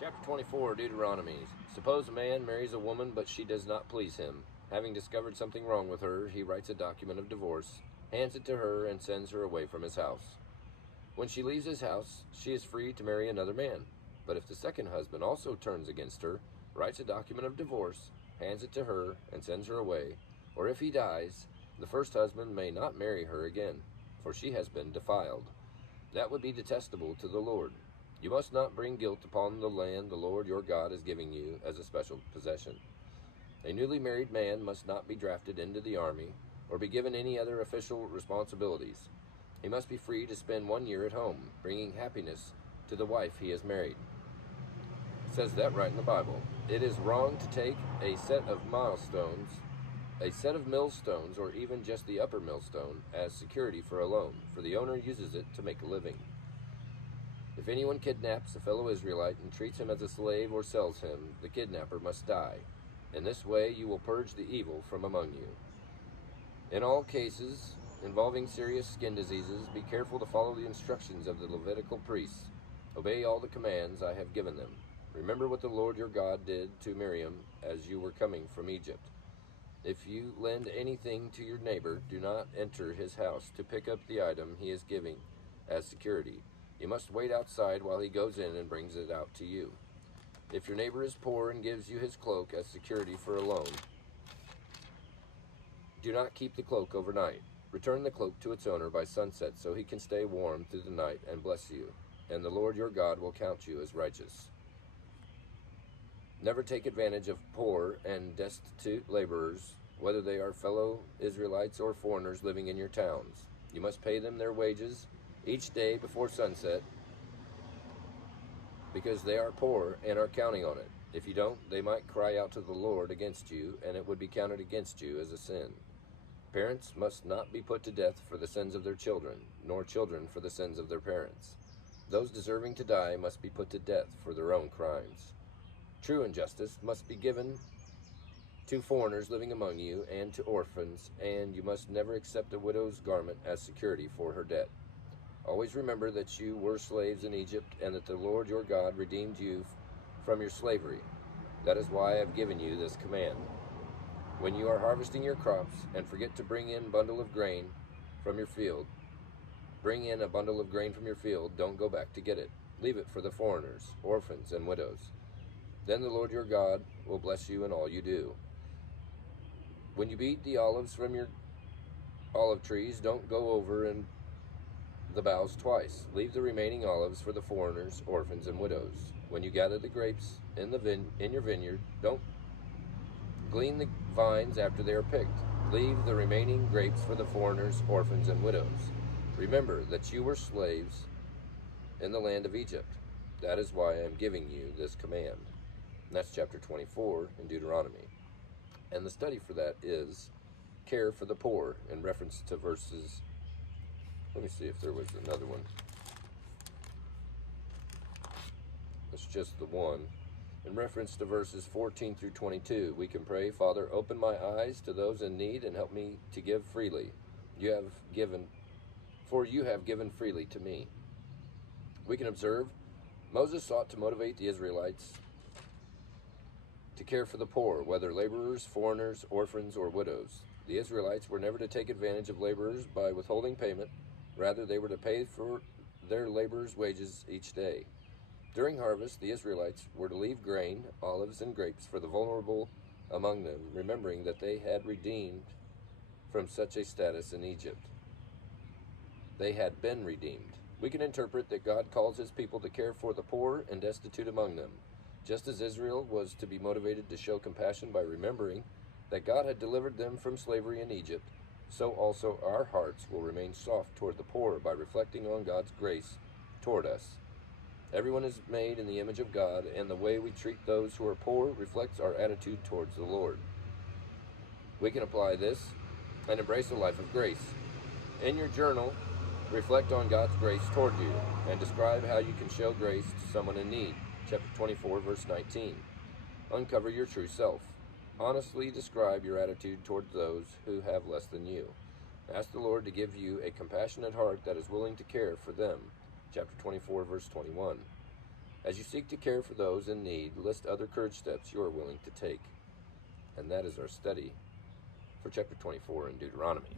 Chapter 24, Deuteronomy. Suppose a man marries a woman, but she does not please him. Having discovered something wrong with her, he writes a document of divorce, hands it to her, and sends her away from his house. When she leaves his house, she is free to marry another man. But if the second husband also turns against her, writes a document of divorce, hands it to her, and sends her away, or if he dies, the first husband may not marry her again, for she has been defiled. That would be detestable to the Lord. You must not bring guilt upon the land the Lord your God is giving you as a special possession. A newly married man must not be drafted into the army or be given any other official responsibilities. He must be free to spend 1 year at home, bringing happiness to the wife he has married. It says that right in the Bible. It is wrong to take a set of millstones, or even just the upper millstone, as security for a loan, for the owner uses it to make a living. If anyone kidnaps a fellow Israelite and treats him as a slave or sells him, the kidnapper must die. In this way you will purge the evil from among you. In all cases involving serious skin diseases, be careful to follow the instructions of the Levitical priests. Obey all the commands I have given them. Remember what the Lord your God did to Miriam as you were coming from Egypt. If you lend anything to your neighbor, do not enter his house to pick up the item he is giving as security. You must wait outside while he goes in and brings it out to you. If your neighbor is poor and gives you his cloak as security for a loan, do not keep the cloak overnight. Return the cloak to its owner by sunset so he can stay warm through the night and bless you, and the Lord your God will count you as righteous. Never take advantage of poor and destitute laborers, whether they are fellow Israelites or foreigners living in your towns. You must pay them their wages each day before sunset, because they are poor and are counting on it. If you don't, they might cry out to the Lord against you, and it would be counted against you as a sin. Parents must not be put to death for the sins of their children, nor children for the sins of their parents. Those deserving to die must be put to death for their own crimes. True injustice must be given to foreigners living among you and to orphans, and you must never accept a widow's garment as security for her debt. Always remember that you were slaves in Egypt, and that the Lord your God redeemed you from your slavery. That is why I have given you this command. When you are harvesting your crops and forget to bring in a bundle of grain from your field, don't go back to get it. Leave it for the foreigners, orphans, and widows. Then the Lord your God will bless you in all you do. When you beat the olives from your olive trees, don't go over and the boughs twice. Leave the remaining olives for the foreigners, orphans, and widows. When you gather the grapes in your vineyard, don't glean the vines after they are picked. Leave the remaining grapes for the foreigners, orphans, and widows. Remember that you were slaves in the land of Egypt. That is why I am giving you this command. And that's chapter 24 in Deuteronomy. And the study for that is care for the poor, in reference to verses. Let me see if there was another one. It's just the one. In reference to verses 14 through 22, we can pray, Father, open my eyes to those in need and help me to give freely. You have given freely to me. We can observe Moses sought to motivate the Israelites to care for the poor, whether laborers, foreigners, orphans, or widows. The Israelites were never to take advantage of laborers by withholding payment. Rather, they were to pay for their laborers' wages each day. During harvest, the Israelites were to leave grain, olives, and grapes for the vulnerable among them, remembering that they had redeemed from such a status in Egypt. They had been redeemed. We can interpret that God calls his people to care for the poor and destitute among them. Just as Israel was to be motivated to show compassion by remembering that God had delivered them from slavery in Egypt, so also our hearts will remain soft toward the poor by reflecting on God's grace toward us. Everyone is made in the image of God, and the way we treat those who are poor reflects our attitude towards the Lord. We can apply this and embrace a life of grace. In your journal, reflect on God's grace toward you and describe how you can show grace to someone in need. Chapter 24, verse 19. Uncover your true self. Honestly describe your attitude toward those who have less than you. Ask the Lord to give you a compassionate heart that is willing to care for them. Chapter 24, verse 21. As you seek to care for those in need, list other courage steps you are willing to take. And that is our study for chapter 24 in Deuteronomy.